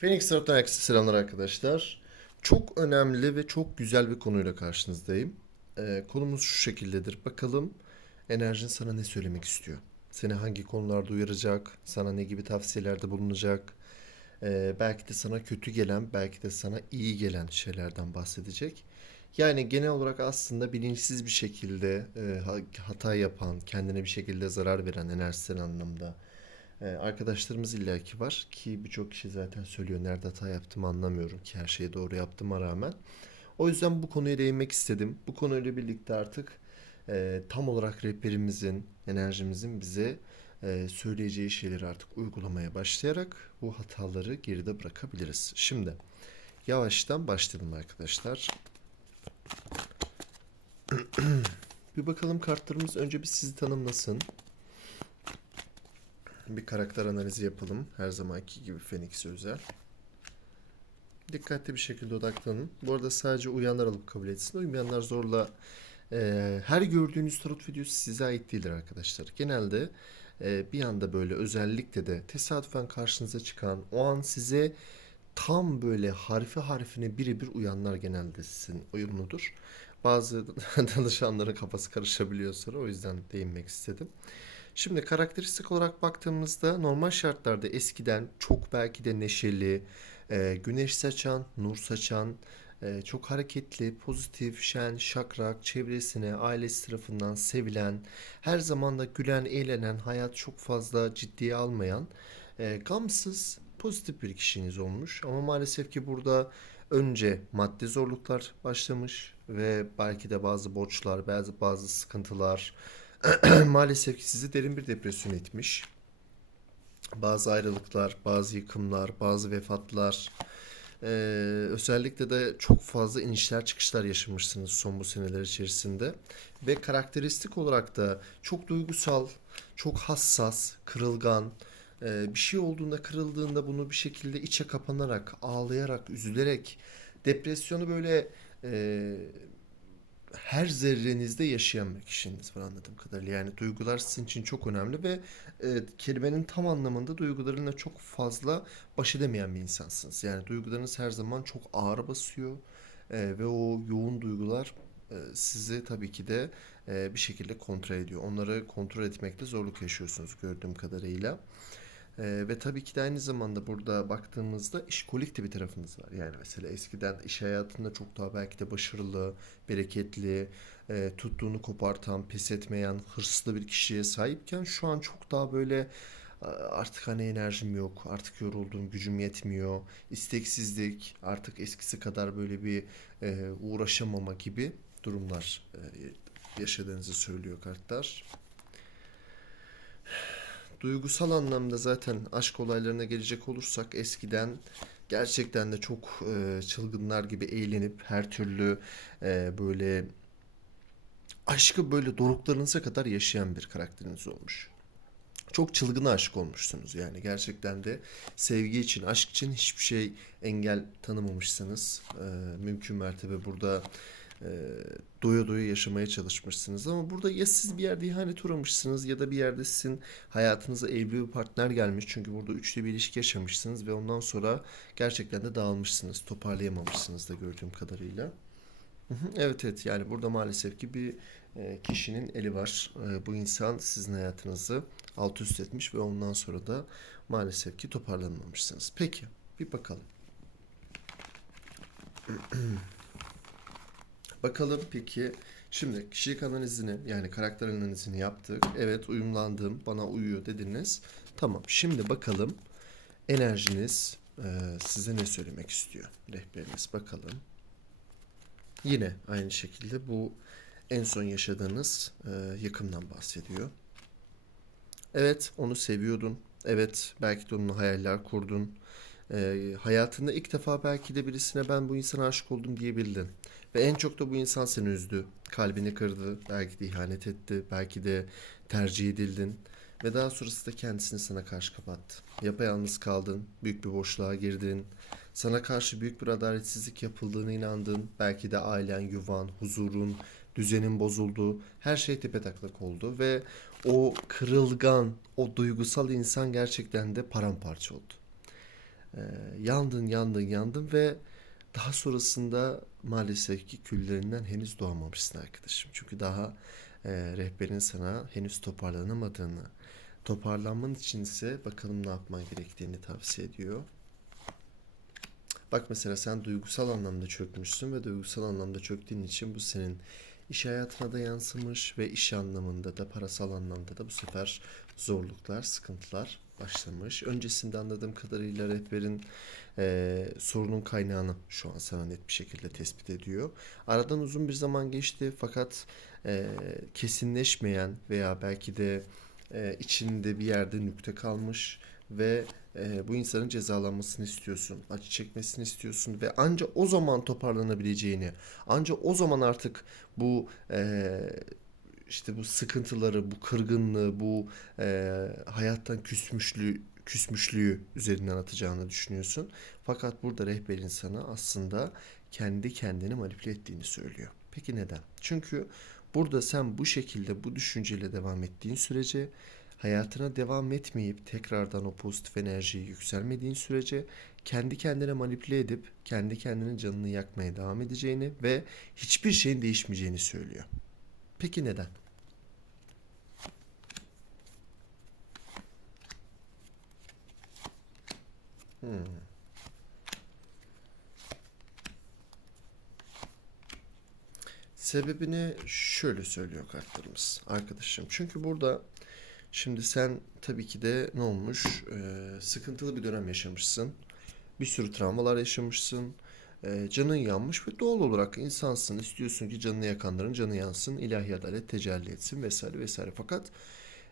Phoenix taraftan herkese selamlar arkadaşlar. Çok önemli ve çok güzel bir konuyla karşınızdayım. Ee, konumuz şu şekildedir. Bakalım enerjin sana ne söylemek istiyor? Seni hangi konularda uyaracak? Sana ne gibi tavsiyelerde bulunacak? Ee, belki de sana kötü gelen, belki de sana iyi gelen şeylerden bahsedecek. Yani genel olarak aslında bilinçsiz bir şekilde e, ha- hata yapan, kendine bir şekilde zarar veren enerjisel anlamda arkadaşlarımız illaki var ki birçok kişi zaten söylüyor nerede hata yaptım anlamıyorum ki her şeyi doğru yaptığıma rağmen. O yüzden bu konuya değinmek istedim. Bu konuyla birlikte artık e, tam olarak rehberimizin, enerjimizin bize e, söyleyeceği şeyleri artık uygulamaya başlayarak bu hataları geride bırakabiliriz. Şimdi yavaştan başlayalım arkadaşlar. Bir bakalım kartlarımız önce bir sizi tanımlasın. Bir karakter analizi yapalım. Her zamanki gibi Phoenix'e özel. Dikkatli bir şekilde odaklanın. Bu arada sadece uyanlar alıp kabul etsin. Uymayanlar zorla e, her gördüğünüz tarot videosu size ait değildir arkadaşlar. Genelde e, bir anda böyle özellikle de tesadüfen karşınıza çıkan o an size tam böyle harfi harfine birebir uyanlar genelde sizin uyumludur. Bazı danışanların kafası karışabiliyor sonra o yüzden değinmek istedim. Şimdi karakteristik olarak baktığımızda normal şartlarda eskiden çok belki de neşeli, e, güneş saçan, nur saçan, e, çok hareketli, pozitif, şen, şakrak, çevresine, ailesi tarafından sevilen, her zaman da gülen, eğlenen, hayat çok fazla ciddiye almayan, e, gamsız, pozitif bir kişiniz olmuş. Ama maalesef ki burada önce maddi zorluklar başlamış ve belki de bazı borçlar, bazı bazı sıkıntılar, maalesef ki sizi derin bir depresyon etmiş. Bazı ayrılıklar, bazı yıkımlar, bazı vefatlar, ee, özellikle de çok fazla inişler çıkışlar yaşamışsınız son bu seneler içerisinde. Ve karakteristik olarak da çok duygusal, çok hassas, kırılgan, ee, bir şey olduğunda kırıldığında bunu bir şekilde içe kapanarak, ağlayarak, üzülerek, depresyonu böyle e, her zerrenizde yaşayan bir kişiniz var anladığım kadarıyla. Yani duygular sizin için çok önemli ve e, kelimenin tam anlamında duygularıyla çok fazla baş edemeyen bir insansınız. Yani duygularınız her zaman çok ağır basıyor e, ve o yoğun duygular e, sizi tabii ki de e, bir şekilde kontrol ediyor. Onları kontrol etmekte zorluk yaşıyorsunuz gördüğüm kadarıyla. Ee, ve tabii ki de aynı zamanda burada baktığımızda işkolik de bir tarafınız var. Yani mesela eskiden iş hayatında çok daha belki de başarılı, bereketli, e, tuttuğunu kopartan, pes etmeyen, hırslı bir kişiye sahipken şu an çok daha böyle "Aa, artık hani enerjim yok, artık yoruldum, gücüm yetmiyor, isteksizlik, artık eskisi kadar böyle bir e, uğraşamama gibi durumlar e, yaşadığınızı söylüyor kartlar. Duygusal anlamda zaten aşk olaylarına gelecek olursak eskiden gerçekten de çok e, çılgınlar gibi eğlenip her türlü e, böyle aşkı böyle doruklarınıza kadar yaşayan bir karakteriniz olmuş. Çok çılgına aşık olmuşsunuz yani gerçekten de sevgi için, aşk için hiçbir şey engel tanımamışsınız. E, mümkün mertebe burada e, doya doya yaşamaya çalışmışsınız ama burada ya siz bir yerde ihanet uğramışsınız ya da bir yerde sizin hayatınıza evli bir partner gelmiş. Çünkü burada üçlü bir ilişki yaşamışsınız ve ondan sonra gerçekten de dağılmışsınız, toparlayamamışsınız da gördüğüm kadarıyla. Evet evet yani burada maalesef ki bir e, kişinin eli var. E, bu insan sizin hayatınızı alt üst etmiş ve ondan sonra da maalesef ki toparlanmamışsınız. Peki bir bakalım. Bakalım peki şimdi kişilik analizini yani karakter analizini yaptık. Evet uyumlandım bana uyuyor dediniz. Tamam şimdi bakalım enerjiniz e, size ne söylemek istiyor? Rehberiniz bakalım. Yine aynı şekilde bu en son yaşadığınız e, yıkımdan bahsediyor. Evet onu seviyordun. Evet belki de onunla hayaller kurdun. E, hayatında ilk defa belki de birisine ben bu insana aşık oldum diyebildin. Ve en çok da bu insan seni üzdü. Kalbini kırdı. Belki de ihanet etti. Belki de tercih edildin. Ve daha sonrasında kendisini sana karşı kapattı. Yapayalnız kaldın. Büyük bir boşluğa girdin. Sana karşı büyük bir adaletsizlik yapıldığına inandın. Belki de ailen, yuvan, huzurun, düzenin bozuldu. Her şey tepetaklak oldu ve o kırılgan, o duygusal insan gerçekten de paramparça oldu. Ee, yandın, yandın, yandın ve daha sonrasında maalesef ki küllerinden henüz doğamamışsın arkadaşım. Çünkü daha e, rehberin sana henüz toparlanamadığını, toparlanman için ise bakalım ne yapman gerektiğini tavsiye ediyor. Bak mesela sen duygusal anlamda çökmüşsün ve duygusal anlamda çöktüğün için bu senin iş hayatına da yansımış ve iş anlamında da parasal anlamda da bu sefer zorluklar, sıkıntılar başlamış. Öncesinde anladığım kadarıyla rehberin eee, sorunun kaynağını şu an sana net bir şekilde tespit ediyor. Aradan uzun bir zaman geçti fakat eee, kesinleşmeyen veya belki de eee, içinde bir yerde nükte kalmış ve eee, bu insanın cezalanmasını istiyorsun, acı çekmesini istiyorsun ve ancak o zaman toparlanabileceğini, ancak o zaman artık bu eee, işte bu sıkıntıları, bu kırgınlığı, bu eee, hayattan küsmüşlüğü, küsmüşlüğü üzerinden atacağını düşünüyorsun. Fakat burada rehberin sana aslında kendi kendini manipüle ettiğini söylüyor. Peki neden? Çünkü burada sen bu şekilde bu düşünceyle devam ettiğin sürece hayatına devam etmeyip tekrardan o pozitif enerjiyi yükselmediğin sürece kendi kendine manipüle edip kendi kendinin canını yakmaya devam edeceğini ve hiçbir şeyin değişmeyeceğini söylüyor. Peki neden? Hmm. Sebebini şöyle söylüyor kartlarımız arkadaşım. Çünkü burada şimdi sen tabii ki de ne olmuş? Ee, sıkıntılı bir dönem yaşamışsın. Bir sürü travmalar yaşamışsın. Ee, canın yanmış ve doğal olarak insansın. İstiyorsun ki canını yakanların canı yansın. ilahi adalet tecelli etsin vesaire vesaire. Fakat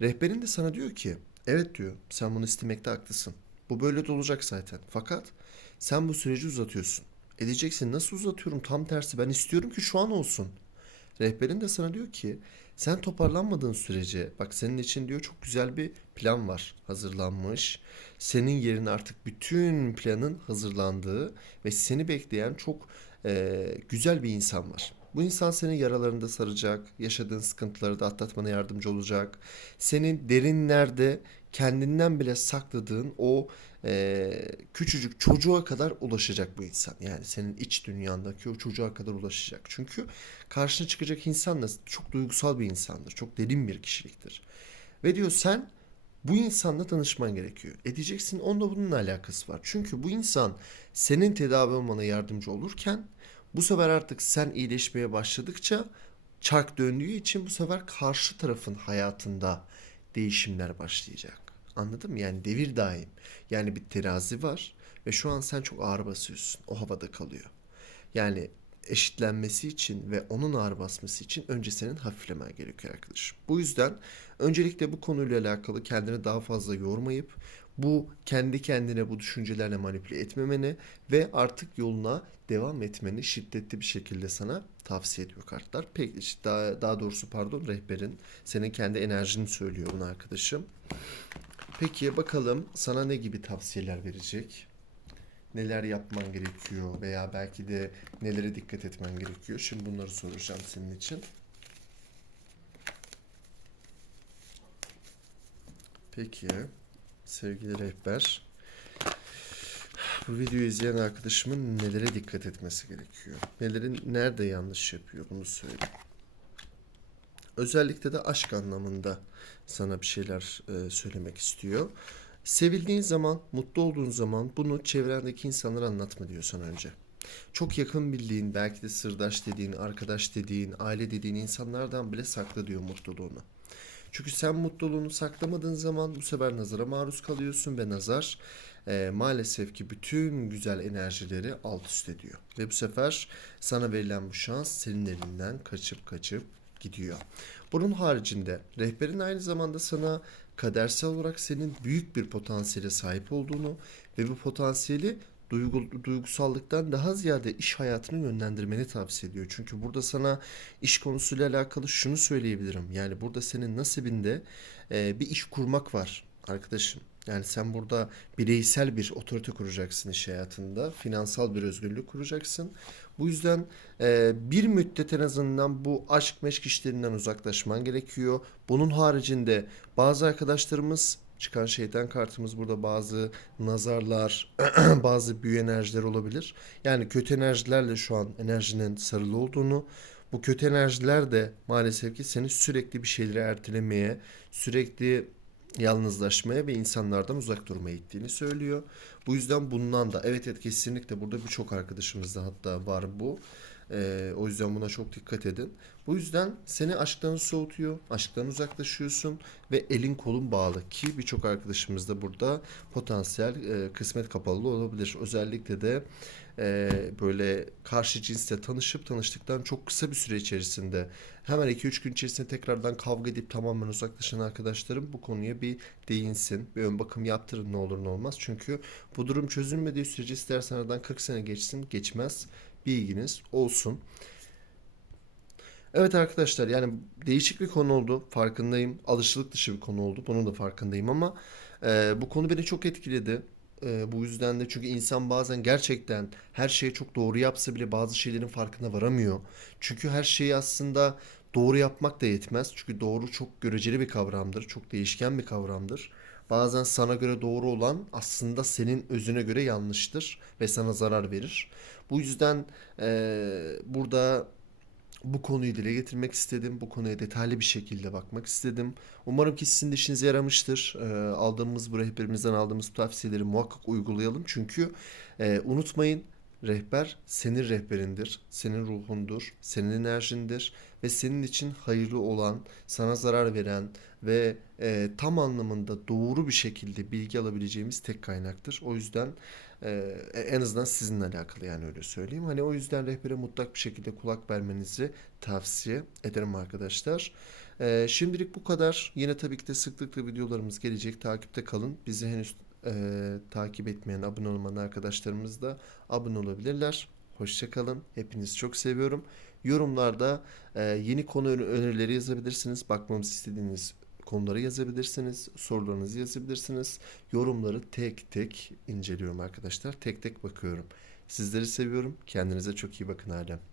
rehberin de sana diyor ki evet diyor sen bunu istemekte haklısın. Bu böyle de olacak zaten. Fakat sen bu süreci uzatıyorsun. Edeceksin. Nasıl uzatıyorum? Tam tersi. Ben istiyorum ki şu an olsun. Rehberin de sana diyor ki sen toparlanmadığın sürece bak senin için diyor çok güzel bir plan var hazırlanmış. Senin yerine artık bütün planın hazırlandığı ve seni bekleyen çok e, güzel bir insan var. Bu insan senin yaralarında saracak, yaşadığın sıkıntıları da atlatmana yardımcı olacak. Senin derinlerde kendinden bile sakladığın o e, küçücük çocuğa kadar ulaşacak bu insan. Yani senin iç dünyandaki o çocuğa kadar ulaşacak. Çünkü karşına çıkacak insan da çok duygusal bir insandır. Çok derin bir kişiliktir. Ve diyor sen bu insanla tanışman gerekiyor. Edeceksin onunla bunun alakası var. Çünkü bu insan senin tedavi olmana yardımcı olurken bu sefer artık sen iyileşmeye başladıkça çark döndüğü için bu sefer karşı tarafın hayatında değişimler başlayacak. Anladın mı? Yani devir daim. Yani bir terazi var ve şu an sen çok ağır basıyorsun. O havada kalıyor. Yani eşitlenmesi için ve onun ağır basması için önce senin hafiflemen gerekiyor arkadaşım. Bu yüzden öncelikle bu konuyla alakalı kendini daha fazla yormayıp bu kendi kendine bu düşüncelerle manipüle etmemeni ve artık yoluna devam etmeni şiddetli bir şekilde sana tavsiye ediyor kartlar. Peki daha, daha doğrusu pardon rehberin senin kendi enerjini söylüyor bunu arkadaşım. Peki bakalım sana ne gibi tavsiyeler verecek? Neler yapman gerekiyor veya belki de nelere dikkat etmen gerekiyor? Şimdi bunları soracağım senin için. Peki sevgili rehber. Bu videoyu izleyen arkadaşımın nelere dikkat etmesi gerekiyor? Nelerin nerede yanlış yapıyor bunu söyle. Özellikle de aşk anlamında sana bir şeyler e, söylemek istiyor. Sevildiğin zaman, mutlu olduğun zaman bunu çevrendeki insanlara anlatma diyor sana önce. Çok yakın bildiğin, belki de sırdaş dediğin, arkadaş dediğin, aile dediğin insanlardan bile sakla diyor mutluluğunu. Çünkü sen mutluluğunu saklamadığın zaman bu sefer nazara maruz kalıyorsun ve nazar e, maalesef ki bütün güzel enerjileri alt üst ediyor. Ve bu sefer sana verilen bu şans senin elinden kaçıp kaçıp gidiyor. Bunun haricinde rehberin aynı zamanda sana kadersel olarak senin büyük bir potansiyele sahip olduğunu ve bu potansiyeli duygu, duygusallıktan daha ziyade iş hayatını yönlendirmeni tavsiye ediyor. Çünkü burada sana iş konusuyla alakalı şunu söyleyebilirim. Yani burada senin nasibinde bir iş kurmak var arkadaşım. Yani sen burada bireysel bir otorite kuracaksın iş hayatında. Finansal bir özgürlük kuracaksın. Bu yüzden e, bir müddet en azından bu aşk meşk işlerinden uzaklaşman gerekiyor. Bunun haricinde bazı arkadaşlarımız çıkan şeytan kartımız burada bazı nazarlar, bazı büyü enerjiler olabilir. Yani kötü enerjilerle şu an enerjinin sarılı olduğunu, bu kötü enerjiler de maalesef ki seni sürekli bir şeyleri ertelemeye, sürekli yalnızlaşmaya ve insanlardan uzak durmaya ittiğini söylüyor. Bu yüzden bundan da evet evet kesinlikle burada birçok arkadaşımızda hatta var bu. Ee, o yüzden buna çok dikkat edin. Bu yüzden seni aşktan soğutuyor, aşktan uzaklaşıyorsun ve elin kolun bağlı ki birçok arkadaşımız da burada potansiyel e, kısmet kapalı olabilir. Özellikle de e, böyle karşı cinsle tanışıp tanıştıktan çok kısa bir süre içerisinde hemen 2-3 gün içerisinde tekrardan kavga edip tamamen uzaklaşan arkadaşlarım bu konuya bir değinsin. Bir ön bakım yaptırın ne olur ne olmaz. Çünkü bu durum çözülmediği sürece istersen aradan 40 sene geçsin geçmez bilginiz olsun. Evet arkadaşlar yani değişik bir konu oldu farkındayım. Alışılık dışı bir konu oldu bunun da farkındayım ama e, bu konu beni çok etkiledi. E, bu yüzden de çünkü insan bazen gerçekten her şeyi çok doğru yapsa bile bazı şeylerin farkına varamıyor. Çünkü her şeyi aslında doğru yapmak da yetmez. Çünkü doğru çok göreceli bir kavramdır. Çok değişken bir kavramdır. Bazen sana göre doğru olan aslında senin özüne göre yanlıştır ve sana zarar verir. Bu yüzden e, burada bu konuyu dile getirmek istedim. Bu konuya detaylı bir şekilde bakmak istedim. Umarım ki sizin de işinize yaramıştır. Ee, aldığımız bu rehberimizden aldığımız tavsiyeleri muhakkak uygulayalım. Çünkü e, unutmayın rehber senin rehberindir, senin ruhundur, senin enerjindir ve senin için hayırlı olan, sana zarar veren ve e, tam anlamında doğru bir şekilde bilgi alabileceğimiz tek kaynaktır. O yüzden e, en azından sizinle alakalı yani öyle söyleyeyim. Hani o yüzden rehbere mutlak bir şekilde kulak vermenizi tavsiye ederim arkadaşlar. E, şimdilik bu kadar. Yine tabii ki de sıklıkla videolarımız gelecek. Takipte kalın. Bizi henüz e, takip etmeyen, abone olmayan arkadaşlarımız da abone olabilirler. Hoşça kalın. Hepinizi çok seviyorum. Yorumlarda e, yeni konu ön- önerileri yazabilirsiniz. Bakmamızı istediğiniz konuları yazabilirsiniz. Sorularınızı yazabilirsiniz. Yorumları tek tek inceliyorum arkadaşlar. Tek tek bakıyorum. Sizleri seviyorum. Kendinize çok iyi bakın Alem.